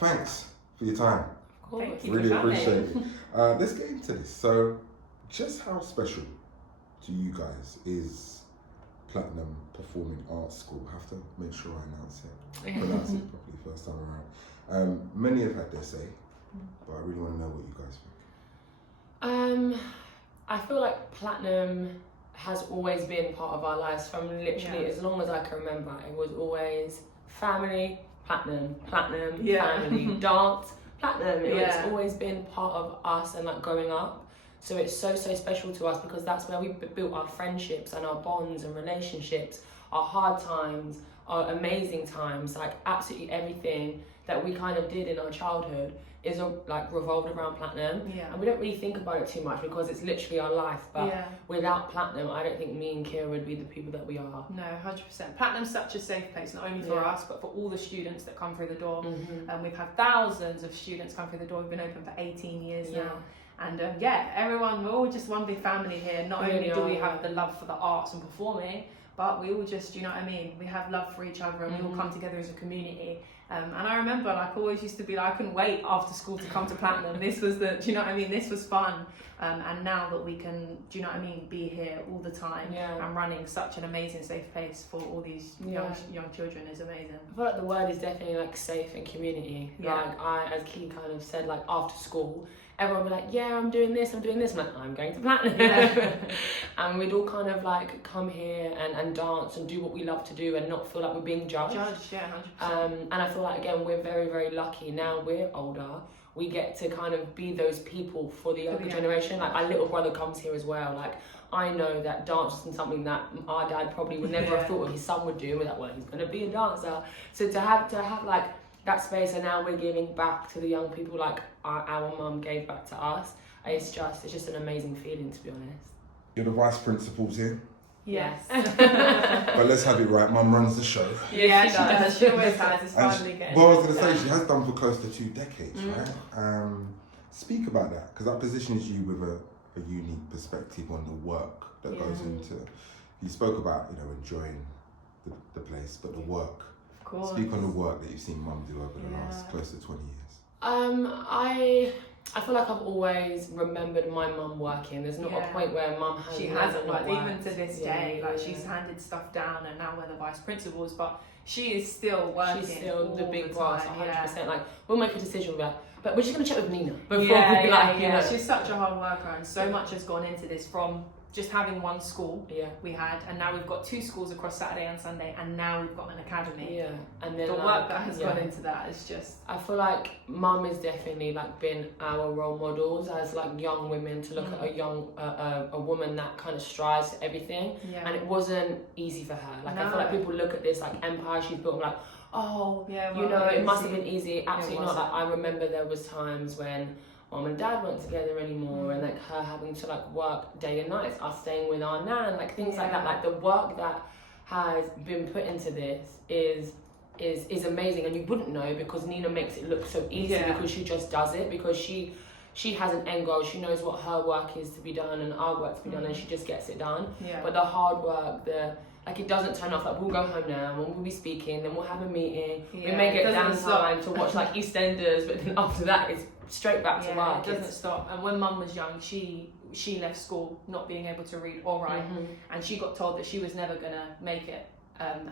thanks for your time. Thank you. Really appreciate it. Let's get into this. So, just how special to you guys is Platinum Performing Arts School? I have to make sure I pronounce it properly first time around. Many have had their say, but I really want to know what you guys think. I feel like Platinum has always been part of our lives from literally as long as I can remember. It was always family, Platinum, family, dance, Platinum. It's always been part of us and like growing up. So it's so special to us because that's where we built our friendships and our bonds and relationships, our hard times, our amazing times, like absolutely everything that we kind of did in our childhood is like revolved around Platinum. And we don't really think about it too much because it's literally our life, but without Platinum I don't think me and Kira would be the people that we are. No, 100%. Platinum's such a safe place, not only for us but for all the students that come through the door. We've had thousands of students come through the door. We've been open for 18 years now. And everyone, we're all just one big family here. Not only do we have the love for the arts and performing, but we all just, you know what I mean? We have love for each other and we all come together as a community. And I remember, like, always used to be like, I couldn't wait after school to come to Platinum. This was do you know what I mean? This was fun. And now that we can, do you know what I mean, be here all the time and running such an amazing safe place for all these young children is amazing. I feel like the word is definitely like safe and community. Like as Key kind of said, like after school, everyone would be like, I'm doing this. I'm like, I'm going to Platinum. And we'd all kind of like come here and dance and do what we love to do and not feel like we're being judged. 100%. And I feel like, again, we're very lucky. Now we're older, we get to kind of be those people for the younger generation. Like, my little brother comes here as well. Like, I know that dance isn't something that our dad probably would never have thought his son would do. We're like, well, he's going to be a dancer. So to have like that space, and now we're giving back to the young people like our mum gave back to us. It's just an amazing feeling, to be honest. You're the vice principals here. Yes. But let's have it right. Mum runs the show. Yeah, she does. She always has. It's finally getting. Well, I was going to say, she has done for close to 2 decades, right? Speak about that, because that positions you with a unique perspective on the work that goes into. You spoke about, enjoying the place, but the work. Of course. Speak on the work that you've seen Mum do over the last close to 20 years. I feel like I've always remembered my mum working. There's not a point where Mum hasn't. She hasn't worked, even to this day. Like, she's handed stuff down, and now we're the vice principals, but she is still working. She's still the big boss, 100%. Like, we'll make a decision, but we're just gonna check with Nina before we She's such a hard worker, and so much has gone into this, from just having one school we had, and now we've got 2 schools across Saturday and Sunday, and now we've got an academy. And then the work that has gone into that is just. I feel like Mum has definitely like been our role models as like young women, to look at a woman that kind of strives for everything, and it wasn't easy for her. Like, I feel like people look at this like empire she's built, like, it must have been easy. Absolutely not. Like, I remember there was times when Mum and Dad weren't together anymore, and like her having to like work day and night, us staying with our nan, like things like that. Like, the work that has been put into this is amazing, and you wouldn't know because Nina makes it look so easy because she just does it, because she has an end goal. She knows what her work is to be done and our work to be done, and she just gets it done. But the hard work, it doesn't turn off. Like, we'll go home now and we'll be speaking, then we'll have a meeting. We may get downtime to watch like EastEnders, but then after that it's straight back to work. It doesn't stop. And when Mum was young, she left school not being able to read or write, and she got told that she was never gonna make it.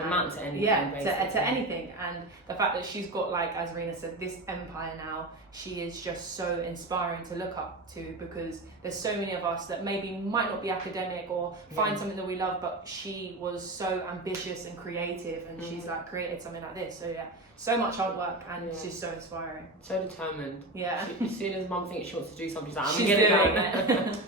Amount to anything, to anything. And the fact that she's got, like, as Rena said, this empire now, she is just so inspiring to look up to, because there's so many of us that maybe might not be academic or find something that we love, but she was so ambitious and creative, and she's like created something like this. So so much hard work, and it's just so inspiring, so determined. As soon as Mum thinks she wants to do something, she's like, I'm gonna get it done.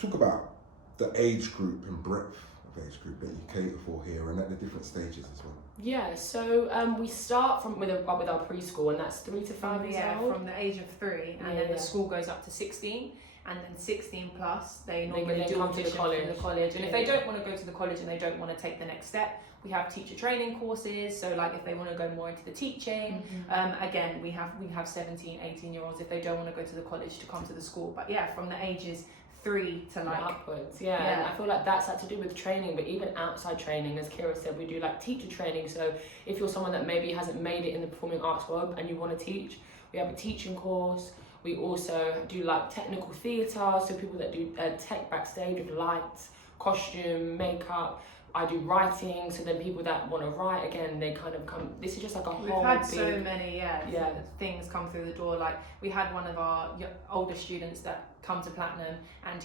Talk about the age group and breadth of age group that you cater for here, and at the different stages as well. So we start with our preschool, and that's 3 to 5 years old. From the age of 3, and then the school goes up to 16, and then 16 plus they normally do audition for the college. And if they don't want to go to the college and they don't want to take the next step, we have teacher training courses. So like, if they want to go more into the teaching, again, we have 17, 18-year-olds if they don't want to go to the college to come to the school. But from the ages 3 to like upwards. And I feel like that's had to do with training, but even outside training, as Kira said, we do like teacher training. So if you're someone that maybe hasn't made it in the performing arts world and you want to teach, We have a teaching course. We also do like technical theatre, so people that do tech backstage with lights, costume, makeup. I do writing, so then people that want to write, again, they kind of come. This is just like a whole. We've had so many things come through the door. Like we had one of our older students that come to Platinum, and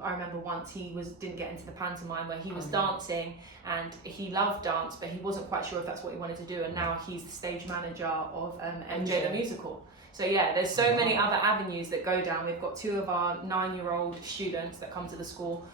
I remember once he didn't get into the pantomime where he was dancing, and he loved dance, but he wasn't quite sure if that's what he wanted to do, and now he's the stage manager of MJ the Musical. So yeah, there's so many other avenues that go down. We've got 2 of our 9-year-old students that come to the school.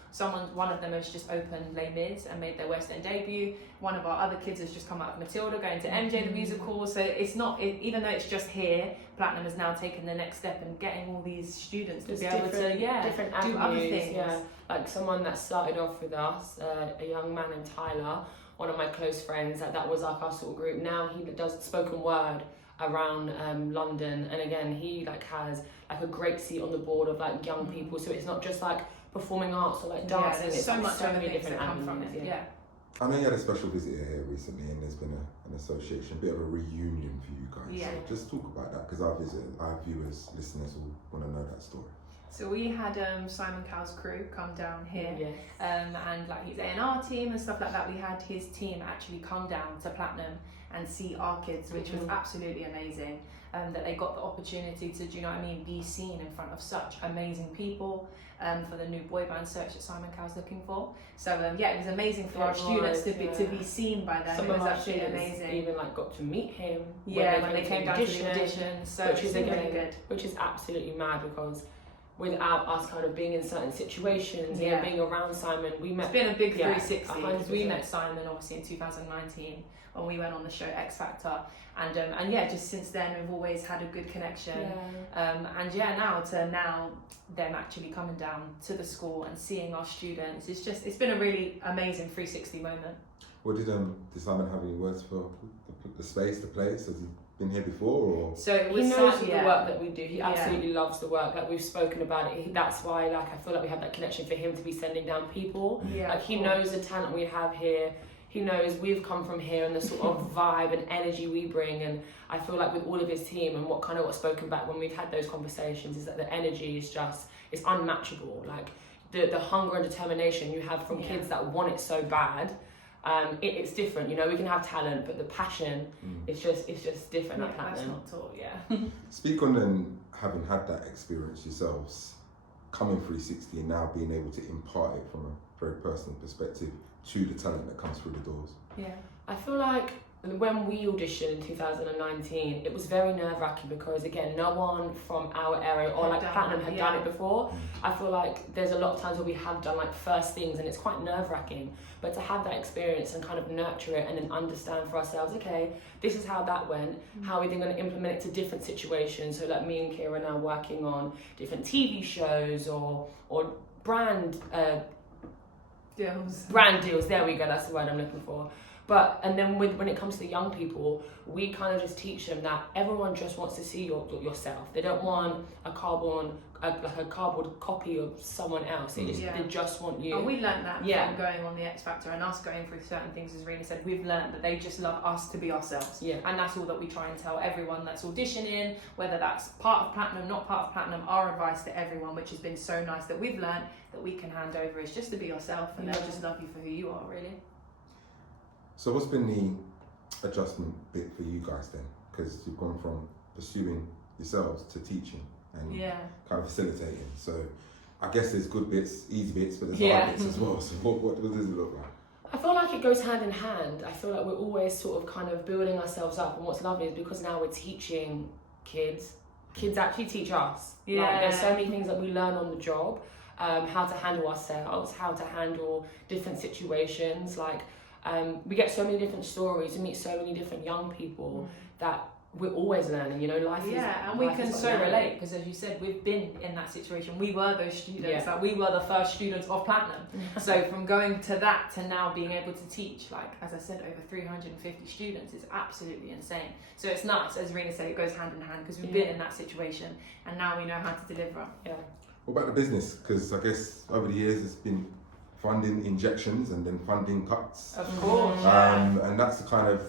One of them has just opened Les Mis and made their West End debut. One of our other kids has just come out of Matilda, going to MJ the Musical. So it's not, even though it's just here, Platinum has now taken the next step and getting all these students to be able to different avenues, do other things. Yeah. Like someone that started off with us, a young man named Tyler, one of my close friends, that was like our sort of group. Now he does spoken word around London, and again he like has like a great seat on the board of like young people, so it's not just like performing arts or like dancing. There's it's so many different that come from it. Yeah. I know you had a special visitor here recently, and there's been an association, a bit of a reunion for you guys. Yeah. So just talk about that, because our viewers, listeners will want to know that story. So we had Simon Cowell's crew come down here, and like his A&R team and stuff like that. We had his team actually come down to Platinum and see our kids, which was absolutely amazing. That they got the opportunity to, do you know what I mean, be seen in front of such amazing people for the new boy band search that Simon Cowell's looking for. So it was amazing for our students to be seen by them. It was absolutely amazing. Even like got to meet him. When they came down to the audition. So which is really good. Which is absolutely mad, because without us kind of being in certain situations, being around Simon, we met. It's been a big 360. 100%. We met Simon obviously in 2019 when we went on the show X Factor, and just since then we've always had a good connection. Now them actually coming down to the school and seeing our students, it's been a really amazing 360 moment. Well, did Simon have any words for the space, the place? Has he been here before, or? So he knows the work that we do. He absolutely loves the work. Like we've spoken about it. That's why, like, I feel like we have that connection for him to be sending down people. Like he knows the talent we have here. He knows we've come from here and the sort of vibe and energy we bring. And I feel like with all of his team and what's spoken back when we've had those conversations is that the energy is it's unmatchable. Like the hunger and determination you have from kids that want it so bad. It's different, you know. We can have talent, but the passion it's just different at Platinum. That's not taught, Speak on then, having had that experience yourselves, coming 360 and now being able to impart it from a very personal perspective to the talent that comes through the doors. I feel like when we auditioned in 2019, it was very nerve-wracking because, again, no one from our area or like Platinum had done it before. I feel like there's a lot of times where we have done like first things and it's quite nerve-wracking, but to have that experience and kind of nurture it and then understand for ourselves, okay, this is how that went, how are we then going to implement it to different situations. So like me and Kira are now working on different TV shows or brand deals, there we go, that's the word I'm looking for. But and then when it comes to the young people, we kind of just teach them that everyone just wants to see yourself. They don't want a cardboard copy of someone else. They just want you. And we learned that from going on the X Factor and us going through certain things. As Rena said, we've learned that they just love us to be ourselves. And that's all that we try and tell everyone that's auditioning, whether that's part of Platinum, not part of Platinum. Our advice to everyone, which has been so nice that we've learned that we can hand over, is just to be yourself, and they'll just love you for who you are, really. So what's been the adjustment bit for you guys then? Because you've gone from pursuing yourselves to teaching and kind of facilitating. So I guess there's good bits, easy bits, but there's hard bits as well. So what does it look like? I feel like it goes hand in hand. I feel like we're always sort of kind of building ourselves up, and what's lovely is because now we're teaching kids actually teach us. Like, there's so many things that we learn on the job, how to handle ourselves, how to handle different situations, like we get so many different stories and meet so many different young people that we're always learning, you know, life is... and we can so relate, because as you said, we've been in that situation. We were those students, like we were the first students of Platinum. So from going to that to now being able to teach, like, as I said, over 350 students is absolutely insane. So it's nuts, as Rena said, it goes hand in hand, because we've been in that situation and now we know how to deliver. What about the business? Because I guess over the years it's been funding injections and then funding cuts. Of course. And that's the kind of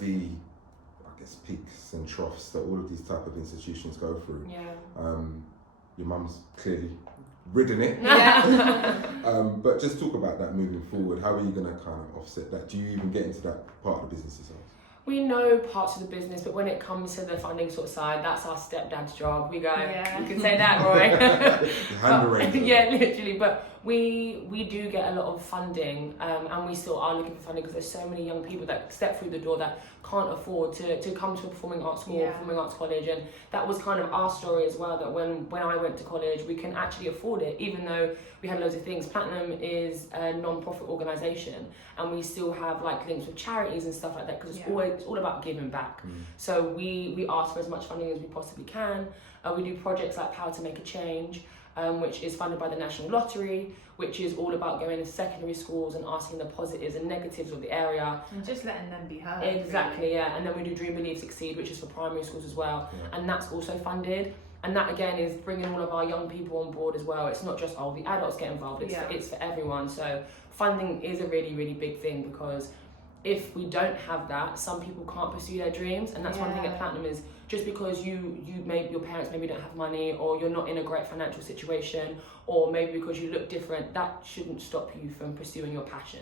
there's peaks and troughs that all of these type of institutions go through. Yeah. Your mum's clearly ridden it. But just talk about that moving forward. How are you going to kind of offset that? Do you even get into that part of the business yourself? We know parts of the business, but when it comes to the funding sort of side, that's our stepdad's job. We go, you can say that, Roy. Yeah, literally. But we do get a lot of funding, and we still are looking for funding because there's so many young people that step through the door that can't afford to come to a performing arts school, performing arts college, and that was kind of our story as well, that when I went to college, we can actually afford it, even though we had loads of things. Platinum is a non-profit organisation, and we still have like links with charities and stuff like that, because it's all about giving back. So we ask for as much funding as we possibly can. We do projects like Power to Make a Change, which is funded by the National Lottery, which is all about going to secondary schools and asking the positives and negatives of the area. And just letting them be heard. Exactly, really. Yeah. And then we do Dream, Believe, Succeed, which is for primary schools as well. Yeah. And that's also funded. And that, again, is bringing all of our young people on board as well. It's not just, the adults get involved. It's for everyone. So funding is a really, really big thing, because if we don't have that, some people can't pursue their dreams. And that's one thing at Platinum is, just because you maybe your parents maybe don't have money, or you're not in a great financial situation, or maybe because you look different, that shouldn't stop you from pursuing your passion.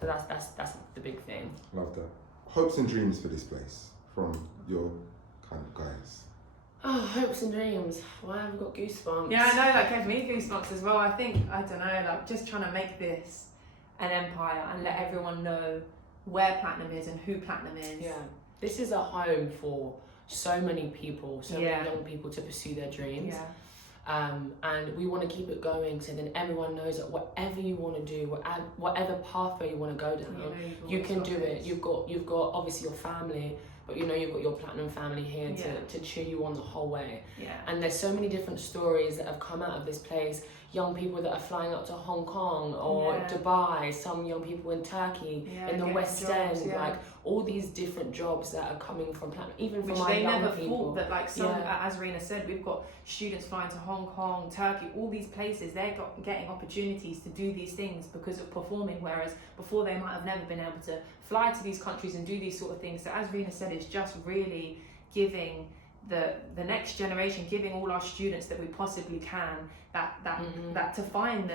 So that's the big thing. Love that. Hopes and dreams for this place from your kind of guys. Oh, hopes and dreams. Why have I got goosebumps? Yeah, I know, that gave me goosebumps as well. I think, I don't know, like just trying to make this an empire and let everyone know where Platinum is and who Platinum is. Yeah, this is a home for so many people, so many young people to pursue their dreams. And we want to keep it going, so then everyone knows that whatever you want to do, whatever pathway you want to go down, you can do it. You've got obviously your family, but you've got your Platinum family here to cheer you on the whole way. And there's so many different stories that have come out of this place. Young people that are flying up to Hong Kong or Dubai, some young people in Turkey, in the West End, like all these different jobs that are coming from Platinum, even from our young people. Which they never thought that, like some, as Rena said, we've got students flying to Hong Kong, Turkey, all these places, they're getting opportunities to do these things because of performing, whereas before they might have never been able to fly to these countries and do these sort of things. So as Rena said, it's just really giving the next generation, giving all our students that we possibly can that to find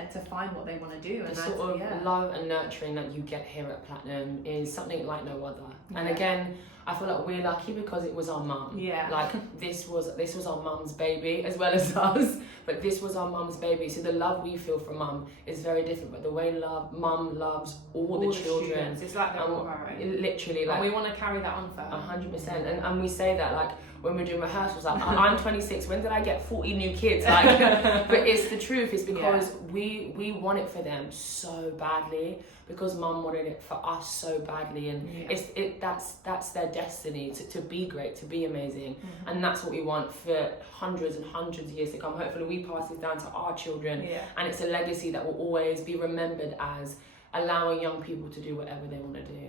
what they want to do. And the sort of love and nurturing that you get here at Platinum is something like no other. And again, I feel like we're lucky because it was our mum. Like this was our mum's baby as well as us, but this was our mum's baby. So the love we feel from mum is very different. But the way mum loves all the children, it's like they're all her own. Literally, like, and we want to carry that on for her. 100%. And we say that, like, when we're doing rehearsals, like, I'm 26, when did I get 40 new kids? Like, but it's the truth. It's because we want it for them so badly, because mum wanted it for us so badly, and that's their destiny to be great, to be amazing, and that's what we want for hundreds and hundreds of years to come. Hopefully we pass this down to our children, and it's a legacy that will always be remembered as allowing young people to do whatever they want to do.